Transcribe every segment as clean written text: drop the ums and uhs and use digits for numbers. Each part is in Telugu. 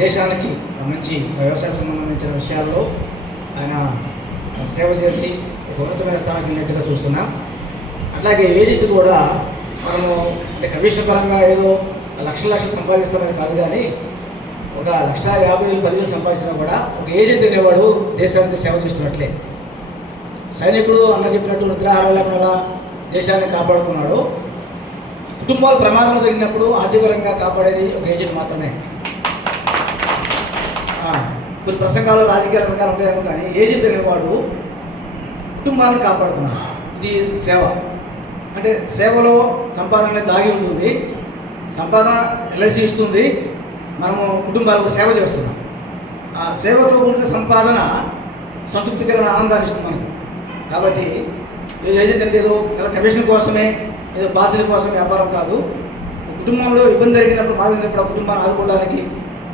దేశానికి మంచి వ్యవసాయ సంబంధించిన విషయాల్లో ఆయన సేవ చేసి ఒక ఉన్నతమైన స్థానానికి వెళ్ళినట్టుగా చూస్తున్నాం. అట్లాగే ఏజెంట్ కూడా మనము అంటే కమిషన్ పరంగా ఏదో లక్షలు సంపాదిస్తామని కాదు, కానీ ఒక 1,50,000 10,000 సంపాదించినా కూడా ఒక ఏజెంట్ అనేవాడు దేశానికి సేవ చేస్తున్నట్లే. సైనికుడు అన్న చెప్పినట్టు నిద్రాహారం లేకుండా దేశాన్ని కాపాడుకున్నాడు. కుటుంబాలు ప్రమాదం జరిగినప్పుడు ఆర్థికపరంగా కాపాడేది ఒక ఏజెంట్ మాత్రమే. కొన్ని ప్రసంగాలు రాజకీయాల ప్రకారం ఉంటాయేమో, కానీ ఏజెంట్ అనేవాడు కుటుంబాలను కాపాడుతున్నాడు. ఇది సేవ. అంటే సేవలో సంపాదన అనేది దాగి ఉంటుంది. సంపాదన ఎల్ఐసి ఇస్తుంది, మనము కుటుంబాలకు సేవ చేస్తున్నాం. ఆ సేవతో కూడిన సంపాదన సంతృప్తికరమైన ఆనందాన్ని ఇస్తుంది మనకు. కాబట్టి ఏజెంట్ అంటే ఏదో కమిషన్ కోసమే, ఏదో బాసుల కోసం వ్యాపారం కాదు. కుటుంబంలో ఇబ్బంది జరిగినప్పుడు, బాధ జరిగినప్పుడు ఆ కుటుంబాన్ని ఆదుకోవడానికి,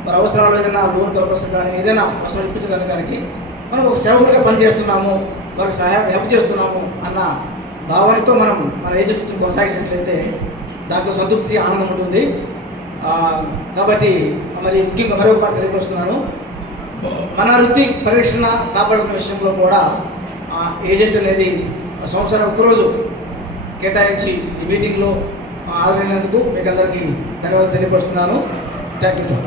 మరి అవసరాలు ఏదైనా లోన్ పర్పస్ కానీ ఏదైనా అవసరం ఇప్పించడానికి మనం ఒక సేవకుడిగా పనిచేస్తున్నాము, వారికి సహాయం హెల్ప్ చేస్తున్నాము అన్న భావనతో మనం మన ఏజెంట్ కొనసాగించినట్లయితే దాంట్లో సంతృప్తి, ఆనందం ఉంటుంది. కాబట్టి మరి ముఖ్యంగా మరొక పాట తెలియపరుస్తున్నాను. మన వృత్తి పరిరక్షణ కాపాడుకునే విషయంలో కూడా ఏజెంట్ అనేది సంవత్సరం ఒక్కరోజు కేటాయించి ఈ మీటింగ్లో హాజరైనందుకు మీకు అందరికీ ధన్యవాదాలు తెలియపరుస్తున్నాను. Thank you.